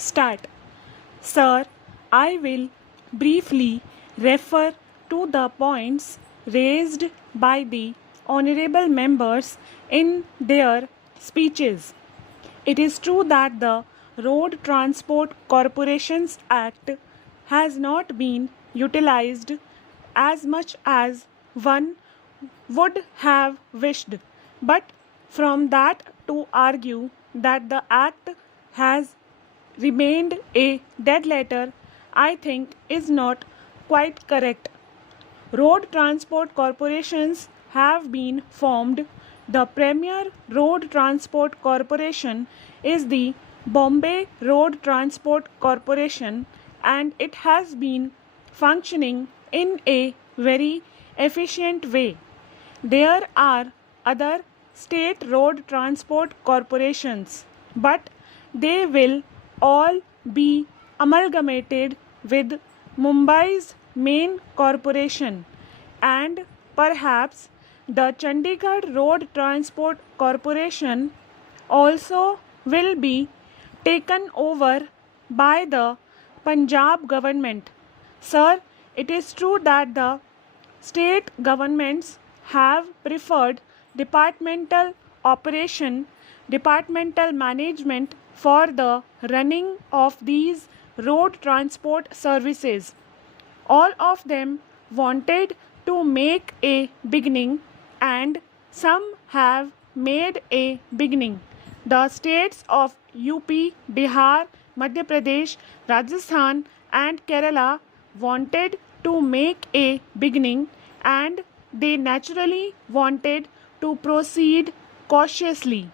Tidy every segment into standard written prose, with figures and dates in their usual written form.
Start. Sir, I will briefly refer to the points raised by the honorable members in their speeches. It is true that the Road Transport Corporations Act has not been utilized as much as one would have wished, but from that to argue that the act has remained a dead letter, I think is not quite correct. Road transport corporations have been formed. The premier road transport corporation is the Bombay Road Transport Corporation, and it has been functioning in a very efficient way. There are other state road transport corporations, but they will all be amalgamated with Mumbai's main corporation, and perhaps the Chandigarh Road Transport Corporation also will be taken over by the Punjab government. Sir, it is true that the state governments have preferred departmental operation, departmental management for the running of these road transport services. All of them wanted to make a beginning, and some have made a beginning. The states of UP, Bihar, Madhya Pradesh, Rajasthan, and Kerala wanted to make a beginning, and they naturally wanted to proceed cautiously.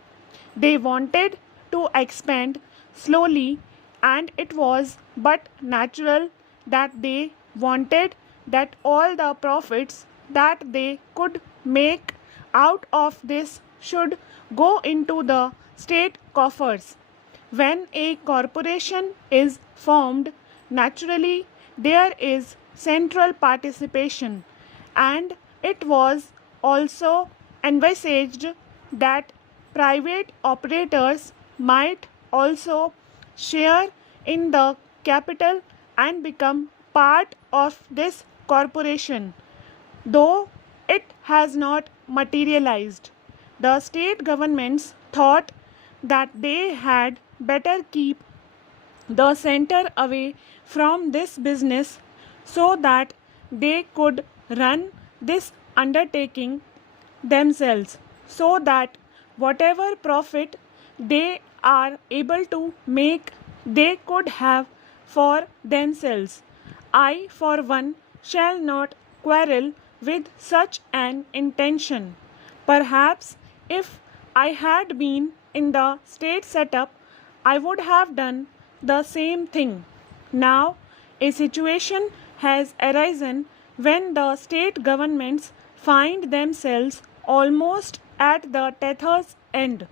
They wanted to expand slowly, and it was but natural that they wanted that all the profits that they could make out of this should go into the state coffers. When a corporation is formed, naturally there is central participation, and it was also envisaged that private operators might also share in the capital and become part of this corporation, though it has not materialized. The state governments thought that they had better keep the center away from this business so that they could run this undertaking themselves, so that whatever profit they are able to make, they could have for themselves. I, for one, shall not quarrel with such an intention. Perhaps if I had been in the state setup, I would have done the same thing. Now, a situation has arisen when the state governments find themselves almost at the tether's end.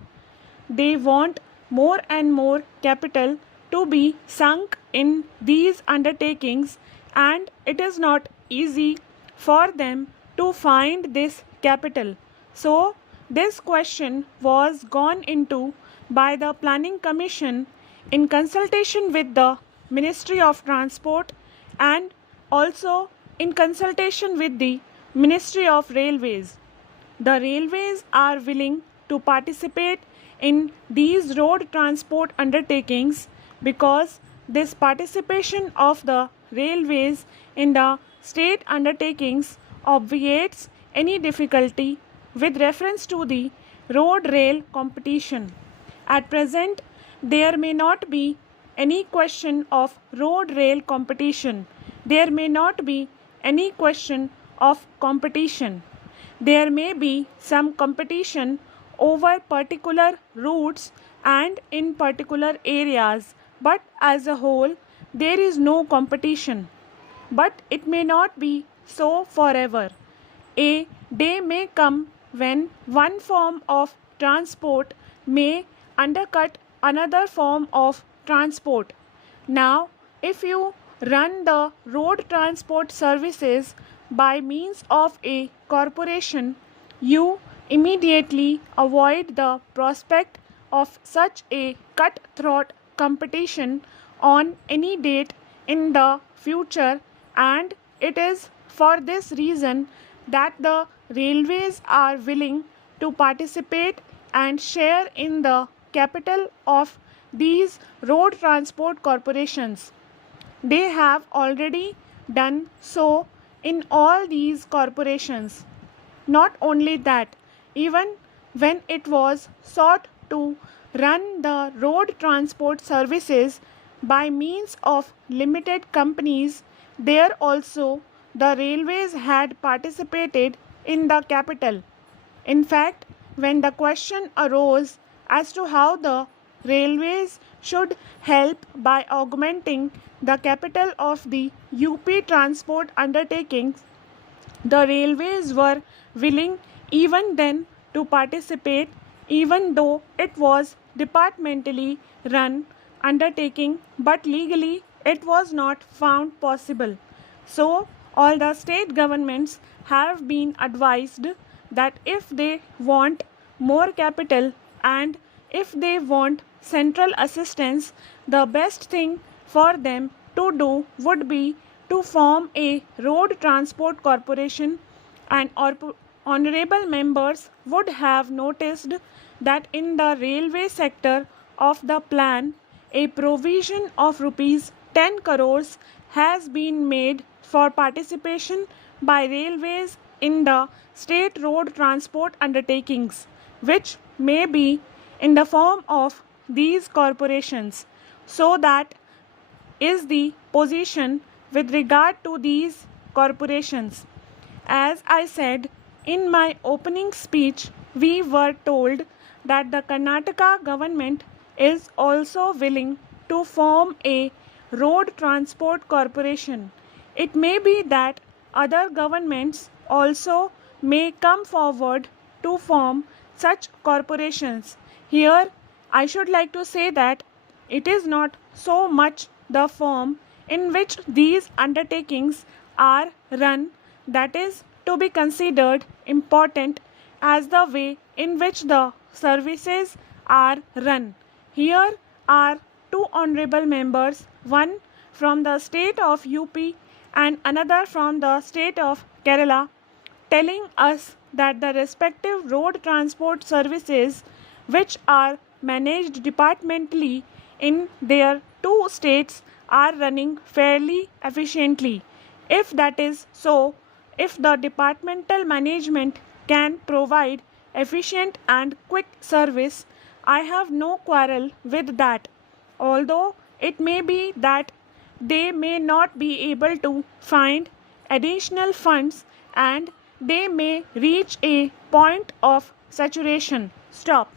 They want more and more capital to be sunk in these undertakings, and it is not easy for them to find this capital. So, this question was gone into by the Planning Commission in consultation with the Ministry of Transport and also in consultation with the Ministry of Railways. The railways are willing to participate in these road transport undertakings because this participation of the railways in the state undertakings obviates any difficulty with reference to the road rail competition. At present, there may not be any question of road rail competition. There may not be any question of competition. There may be some competition over particular routes and in particular areas, but as a whole, there is no competition. But it may not be so forever. A day may come when one form of transport may undercut another form of transport. Now, if you run the road transport services by means of a corporation, you immediately avoid the prospect of such a cutthroat competition on any date in the future, and it is for this reason that the railways are willing to participate and share in the capital of these road transport corporations. They have already done so in all these corporations. Not only that, even when it was sought to run the road transport services by means of limited companies, there also the railways had participated in the capital. In fact, when the question arose as to how the railways should help by augmenting the capital of the UP transport undertakings, the railways were willing even then to participate, even though it was departmentally run undertaking, but legally it was not found possible. So, all the state governments have been advised that if they want more capital and if they want central assistance, the best thing for them to do would be to form a road transport corporation, and honorable members would have noticed that in the railway sector of the plan, a provision of rupees 10 crores has been made for participation by railways in the state road transport undertakings, which may be in the form of these corporations. So that is the position with regard to these corporations. As I said in my opening speech, we were told that the Karnataka government is also willing to form a road transport corporation. It may be that other governments also may come forward to form such corporations. Here, I should like to say that it is not so much the form in which these undertakings are run that is to be considered important as the way in which the services are run. Here are two honorable members, one from the state of UP and another from the state of Kerala, telling us that the respective road transport services which are managed departmentally in their two states are running fairly efficiently. If that is so, if the departmental management can provide efficient and quick service, I have no quarrel with that. Although it may be that they may not be able to find additional funds and they may reach a point of saturation. Stop.